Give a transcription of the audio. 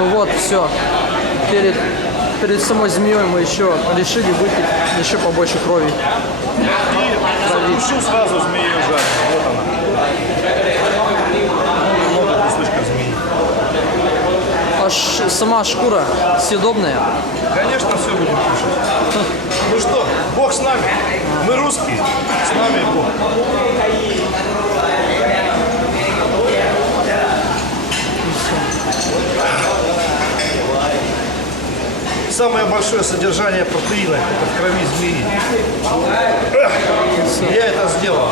Ну вот, все. Перед самой змеей мы еще решили выпить еще побольше крови. И запущу сразу змею жареную. Вот она. Много кусочков змеи. Аж сама шкура съедобная. Конечно, все будем кушать. Ну что, Бог с нами. Мы русские. С нами Бог. Самое большое содержание протеина это в крови змеи. Я это сделал.